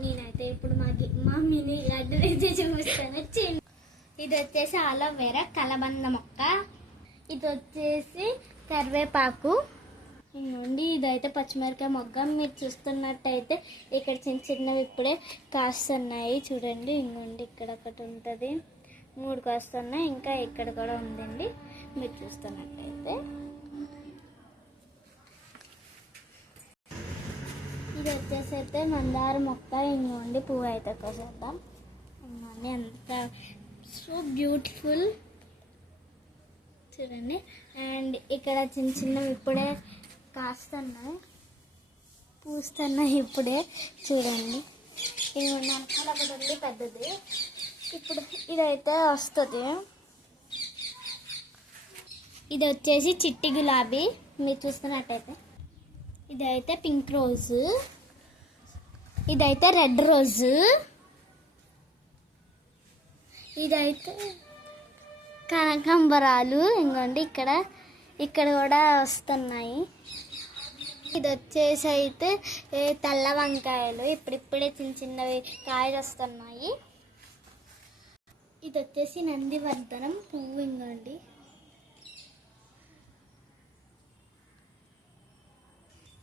నేనైతే ఇప్పుడు మా మినీ గార్డెన్ అయితే చూపిస్తాను. ఇది వచ్చేసి అలోవెరా కలబంద మొక్క, ఇది వచ్చేసి కరివేపాకు, ఇంకోండి ఇదైతే పచ్చిమిరకాయ మొగ్గ. మీరు చూస్తున్నట్టయితే ఇక్కడ చిన్న చిన్నవి ఇప్పుడే కాస్తున్నాయి చూడండి. ఇంకోండి ఇక్కడ ఒకటి ఉంటుంది, 3 కాస్తున్నాయి, ఇంకా ఇక్కడ కూడా ఉందండి మీరు చూస్తున్నట్టయితే. ఇది వచ్చేసి అయితే మందార మొక్క. ఇంకోండి పువ్వు అయితే కోసేద్దాం. ఇంకోండి ఎంత సో బ్యూటిఫుల్ చూడండి. అండ్ ఇక్కడ చిన్న చిన్నవి ఇప్పుడే కాస్తున్నాయి, పూస్తున్నాయి ఇప్పుడే చూడండి. ఇంకోండి వెనకాల ఒకటి ఉంది పెద్దది, ఇప్పుడు ఇదైతే వస్తుంది. ఇది వచ్చేసి చిట్టి గులాబీ మీరు చూస్తున్నట్టయితే. ఇదైతే పింక్ రోజు, ఇదైతే రెడ్ రోజు, ఇదైతే కనకాంబరాలు. ఇంకోండి ఇక్కడ కూడా వస్తున్నాయి. ఇది వచ్చేసి అయితే తెల్ల వంకాయలు, ఇప్పుడిప్పుడే చిన్న చిన్నవి కాయలు వస్తున్నాయి. ఇది వచ్చేసి నందివర్ధనం పువ్వు. ఇంకోండి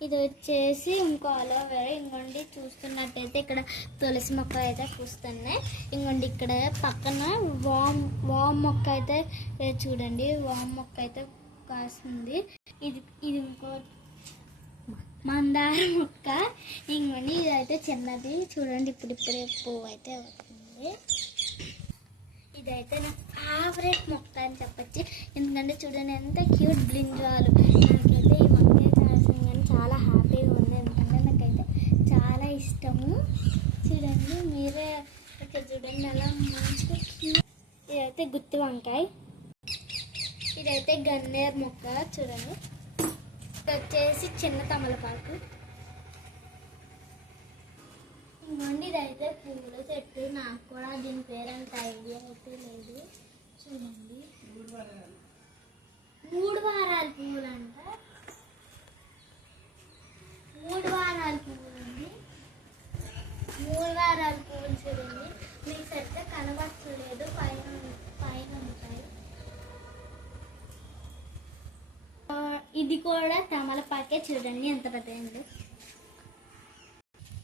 ఇది వచ్చేసి ఇంకో అలోవెరా. ఇంకోండి చూస్తున్నట్టయితే ఇక్కడ తులసి మొక్క అయితే పూస్తున్నాయి. ఇంకోండి ఇక్కడ పక్కన వామ్ మొక్క అయితే చూడండి, వామ్ మొక్క అయితే కాస్తుంది. ఇది ఇంకో మందార మొక్క. ఇంకోండి ఇదైతే చిన్నది చూడండి, ఇప్పుడిప్పుడే పువ్వు అయితే అవుతుంది. ఇదైతే నా ఫేవరెట్ మొక్క అని చెప్పచ్చు, ఎందుకంటే చూడండి ఎంత క్యూట్ బ్లింజాలు. నాకైతే ఈ మొక్క కానీ చాలా హ్యాపీగా ఉంది, ఎందుకంటే నాకైతే చాలా ఇష్టము. చూడండి మీరే ఇక్కడ చూడండి అలా మంచిగా. ఇదైతే గుత్తి వంకాయ, ఇదైతే గన్నేరు మొక్క చూడండి. ఇది వచ్చేసి చిన్న తమలపాకు. ఇంకోండి ఇదైతే పూల చెట్టు, నాకు కూడా దీని పేరు అంత ఐడియా అయితే లేదు. చూడండి 3 వారాల పువ్వులు అంట, 3 వారాల పువ్వులు అండి, 3 వారాల పువ్వులు చూడండి. మీకు సరిగ్గా కనబడలేదు, పైన ఉంటాయి. ఇది కూడా తమలపాకే చూడండి ఎంత పెద్దది.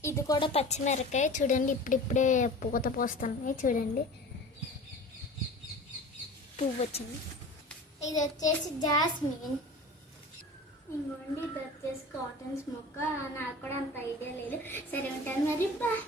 ఇది కూడా పచ్చిమిరకాయ చూడండి, ఇప్పుడిప్పుడే పూత పోస్తున్నాయి చూడండి, పువ్వు వచ్చింది. ఇది వచ్చేసి జాస్మిన్. ఇంకోండి ఇది వచ్చేసి కాటన్స్ మొక్క, నాకు కూడా అంత ఐడియా లేదు. సరే ఉంటాను మరి, బాయ్.